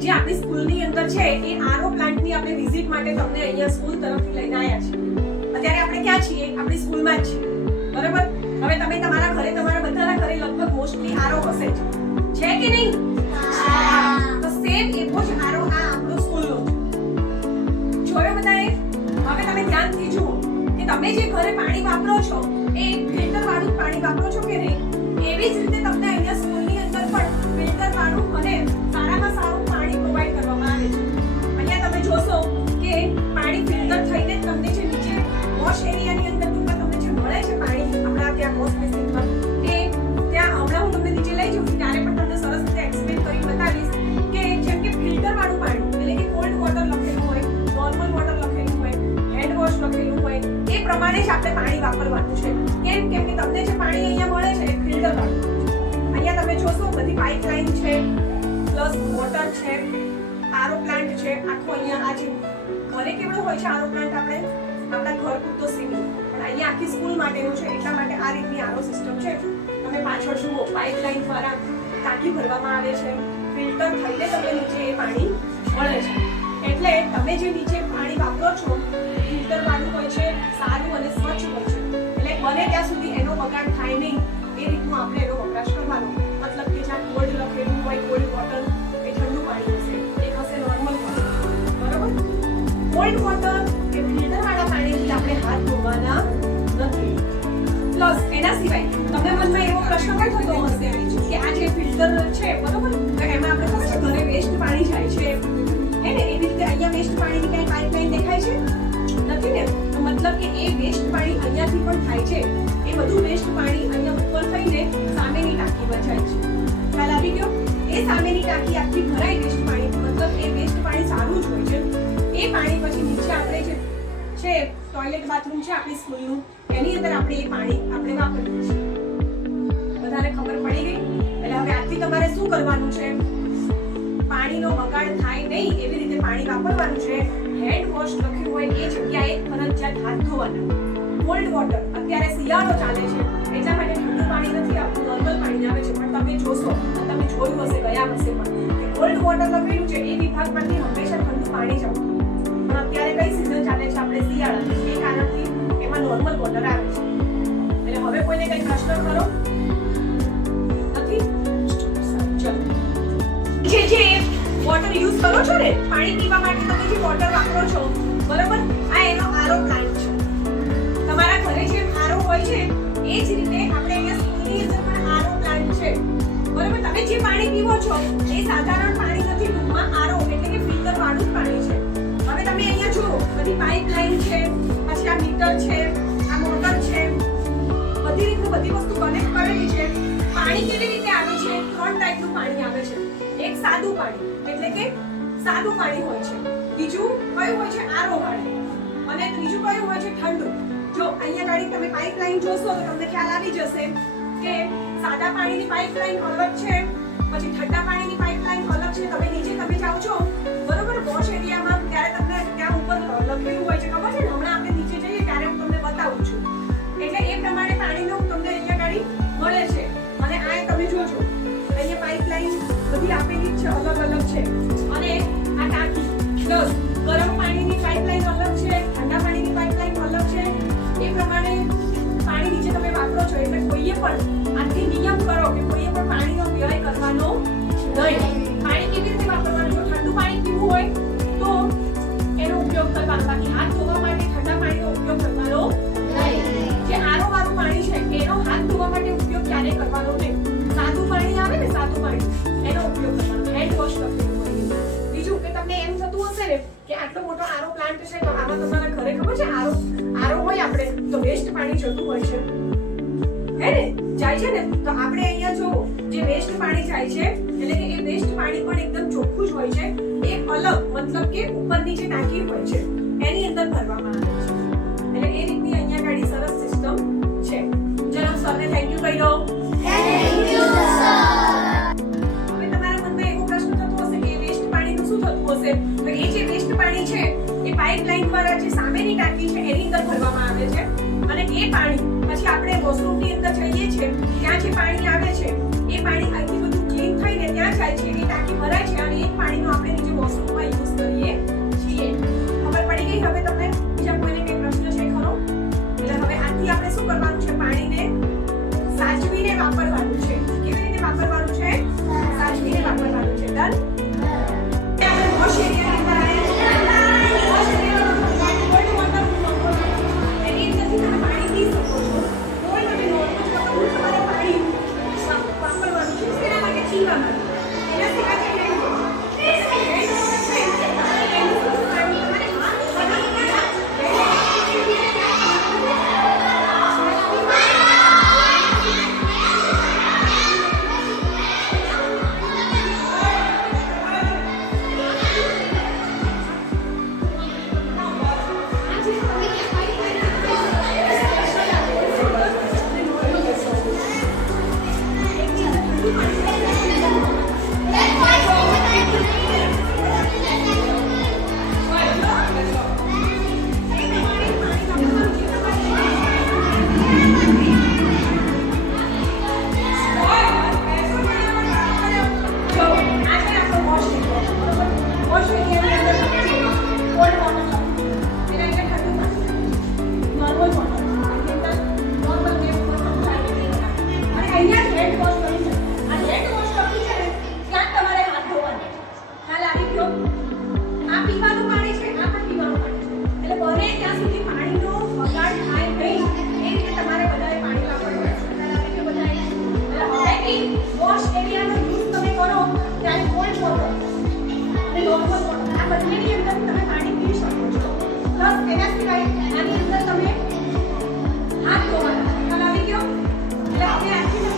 જે આપણી સ્કૂલની અંદર છે એ આરો પ્લાન્ટની આપણે વિઝિટ માટે તમને અહીંયા સ્કૂલ તરફથી લઈને આવ્યા છીએ. અત્યારે આપણે ક્યાં છીએ? આપણી સ્કૂલમાં જ છીએ. બરાબર? હવે તમે તમારા ઘરે, તમારા બધાના ઘરે લગભગ મોસ્ટલી આરો હશે જ. છે કે નહીં? તો સેમ એવો જ આરો આ આપણો સ્કૂલનો જોયો બધાએ? હવે તમે ધ્યાનથી જુઓ કે તમે જે ઘરે પાણી વાપરો છો એ ફિલ્ટર વાળું પાણી વાપરો છો કે નહીં? એવી જ રીતે તમને અહીંયા સ્કૂલની અંદર પણ ફિલ્ટર વાળું અને સારામાં સારું પાણી પ્રોવાઈડ કરવામાં આવે છે. અહીંયા તમે જોશો કે પાણી ફિલ્ટર થઈને તમને જે નીચે વોશ એરિયાની અંદર તમને જે મળે છે પાણી આપણા ત્યાં વોશ બેસિનમાં, એ ત્યાં હમણાં હું તમને નીચે લઈ જઉં છું ત્યારે પણ તમને સરસ રીતે એક્સપ્લેન કરી બતાવીશ કે જેમ કે ફિલ્ટર વાળું પાણી એટલે કે કોલ્ડ વોટર લખેલું હોય, નોર્મલ વોટર લખેલું હોય, હેન્ડ વોશ લખેલું હોય, એ પ્રમાણે જ આપણે પાણી વાપરવાનું છે. કેમ કે તમને જે પાણી અહીંયા મળે છે એ ફિલ્ટર વાળું. અહીંયા તમે જોશો બધી પાઇપલાઇન છે, પ્લસ વોટર છે, આરો પ્લાન્ટ છે આખો. અહીંયા આ જે ઘરે કેવડો હોય છે આરો પ્લાન્ટ આપણે આપણા ઘર પૂરતો સીમિત, પણ અહીંયા આખી સ્કૂલ માટેનું છે એટલા માટે આ રીતની આરો સિસ્ટમ છે. તમે પાછળ જુઓ પાઇપલાઇન દ્વારા ટાંકી ભરવામાં આવે છે, ફિલ્ટર થઈને તમને નીચે એ પાણી મળે છે. એટલે તમે જે નીચે પાણી વાપરો છો ફિલ્ટર વાળું હોય છે, સારું અને સ્વચ્છ હોય છે. એટલે બને ત્યાં સુધી એનો બગાડ થાય નહીં એ રીતનું આપણે એનો વપરાશ કરવાનો. મતલબ કે જ્યાં કોલ્ડ લખેલું હોય, કોલ્ડ વોટર, એ ઠંડુ પાણી હશે, એક હશે નોર્મલ વોટર. બરોબર? કોલ્ડ વોટર કે ફિલ્ટર વાળા પાણીથી આપણે હાથ ધોવાના નથી. પ્લસ એના સિવાય તમને મનમાં એવો પ્રશ્ન પણ થતો હશે કે આ જે ફિલ્ટર છે બરોબર, તો એમાં આપણે ફક્ત ઘરે વેસ્ટ પાણી જાય છે હે ને, એવી રીતે અહીંયા વેસ્ટ પાણીની કઈ પાઇપલાઇન દેખાય છે? નથી ને? તો મતલબ કે એ વેસ્ટ પાણી અહીંયાથી પણ થાય છે. એ બધું વેસ્ટ પાણી અહીંયા ઉપર થઈને સામેની ટાંકીમાં જાય છે. ખ્યાલ આવી ગયો? એ સામેની ટાંકી આખી ભરાય વેસ્ટ પાણી, મતલબ એ વેસ્ટ પાણી સારું જ હોય છે. એ પાણી પછી નીચે આપણે જે છે ટોયલેટ બાથરૂમ છે આપણી સ્કૂલનું, એની અંદર આપણે એ પાણી આપણે વાપરીએ છીએ. બધાને ખબર પડી ગઈ? એટલે હવે આથી તમારે શું કરવાનું છે? પાણીનો બગાડ થાય નહીં એવી રીતે પાણી વાપરવાનું છે. હેન્ડ વોશ લખ્યું હોય એ જગ્યાએ ફરજિયાત હાથ ધોવાના. કોલ્ડ વોટર, અત્યારે શિયાળો ચાલે છે એટલા માટે ઠંડુ પાણી નથી આવતું, નોર્મલ પાણી આવે છે. પણ તમે જોશો, તમે જોયું હશે, ગયા વર્ષે પણ કે કોલ્ડ વોટર લખેલું છે એ વિભાગમાંથી હંમેશા ઠંડુ પાણી જ આવતું. પણ અત્યારે કઈ સિઝન ચાલે છે? આપણે શિયાળા, એ કારણથી એમાં નોર્મલ વોટર આવે છે. એટલે હવે કોઈને કઈ પ્રશ્ન કરો નથી? ચલો, જે વોટર યુઝ કરો છો ને પાણી પીવા માટે, તમે જે વોટર વાપરો છો બરોબર, આ એનો આરો પ્લાન્ટ છે. તમારા ઘરે જે આરો હોય છે એ જ રીતે આપણે અહીંયા સ્કૂલની અંદર પણ આરો પ્લાન્ટ છે. બરોબર? તમે જે પાણી પીવો છો એ સાધારણ પાણી નથી, ટૂંકમાં આરો એટલે કે ફિલ્ટર વાળું જ પાણી છે. હવે તમે અહીંયા જુઓ બધી પાઇપલાઇન છે, પછી આ મીટર છે, આ મોટર છે, બધી રીતનું બધી વસ્તુ કનેક્ટ કરેલી છે. પાણી કેવી રીતે આવે છે? 3 ટાઈપનું પાણી આવે છે. એક સાદું પાણી એટલે કે સાદું પાણી હોય છે, બીજું કયું હોય છે? આરો પાણી, અને ત્રીજું કયું હોય છે? ઠંડુ. જો અહીંયા ગાડી તમે પાઇપલાઇન જોશો તો તમને ખ્યાલ આવી જશે કે સાદા પાણીની પાઇપલાઇન અલગ છે, પછી ઠંડા પાણીની પાઇપલાઇન અલગ છે. તમે નીચે તમે જાઓ છો બરોબર વોશ એરિયામાં, ત્યારે તમને ત્યાં ઉપર લખેલું હોય છે, ખબર છે ને? હમણાં આપણે નીચે જઈએ ત્યારે હું તમને બતાવું છું. એટલે એ પ્રમાણે પાણીનું તમને અહીંયા ગાડી મળે છે. અને આ તમે જોજો અહીંયા પાઇપલાઇન બધી આપેલી છે, અલગ અલગ છે. અને આ ટાંકી પ્લસ ગરમ પાણીની પાઇપલાઇન અલગ છે, ઠંડા પાણીની પાઇપલાઇન અલગ છે. એ પ્રમાણે પાણી નીચે તમે વાપરો છો. એટલે કોઈએ પણ આથી નિયમ કરો કે કોઈએ પણ પાણીનો વ્યય કરવાનો નહીં. પાણી કેવી રીતે વાપરવાનું? જો ઠંડુ પાણી પીવું હોય તો એનો ઉપયોગ કરવાનો, બાકી હાથ ધોવા માટે ઠંડા પાણીનો ઉપયોગ કરવાનો નહીં. જે આરો વાળું પાણી છે એનો હાથ ધોવા માટે ઉપયોગ ક્યારે કરવાનો નહીં. સાદું પાણી આવે ને, સાદું પાણી, એનો ઉપયોગ કરવાનો. હેન્ડ વોશ લખેલું હોય. બીજું કે તમને એમ થતું હશે ને કે આટલો મોટો આરો પ્લાન્ટ છે તો આમાં તમારા ઘરે ખબર છે આરો હોય આપણે તો વેસ્ટ પાણી જતું હોય છે હે ને, જાય છે ને? તો આપણે અહીંયા જો જે વેસ્ટ પાણી જાય છે એટલે કે એ વેસ્ટ પાણી પણ એકદમ ચોખ્ખું જ હોય છે. એ અલગ, મતલબ કે ઉપરની જે ટાંકી હોય છે એની અંદર ભરવામાં આવે છે. એટલે એ રીતની અહીંયા ગાડી સરસ સિસ્ટમ છે. ચલો સરને થેન્ક યુ કહી દો. Thank you sir. હવે તમારા મનમાં એવો પ્રશ્ન થતો હશે કે વેસ્ટ પાણીનું શું થતું હશે? તો એ જે વેસ્ટ પાણી છે એ પાઇપલાઇન દ્વારા જે સામેની ટાંકી છે એની અંદર ભરવામાં આવે છે. અને એ પાણી પછી આપણે વોશરૂમની અંદર જઈએ છીએ ત્યાં જે પાણી આવે છે એ પાણી અહીંથી બધું ક્લીન થઈને ત્યાં જાય થાય છે, એ ટાંકી ભરાય છે અને એ જ પાણીનો આપણે નીચે વોશરૂમમાં યુઝ કરીએ છીએ. ખબર પડી ગઈ? હવે તમને બીજા કોઈને કંઈ પ્રશ્ન છે ખરો? એટલે હવે આથી આપણે શું કરવાનું છે? પાણીને સાચવીને વાપરવાનું છે. કેવી રીતે વાપરવાનું છે? સાચવીને વાપરવાનું છે. ડન? આપણે વોશ એરિયાની અંદર આવ્યા. વોશ એરિયામાં કોલ્ડ વોટર એની અંદરથી તમે પાણી પી શકો છો. કોલ્ડ અને નોર્મલ વોટર તમારે પાણી વાપરવાનું છે. શેના માટે? પીવા માટે. એના સિવાય કંઈ નહીં. એના સિવાય આની અંદર તમે હાથ ધોવાના ખ્યાલ આવી ગયો? એટલે આપણે આખી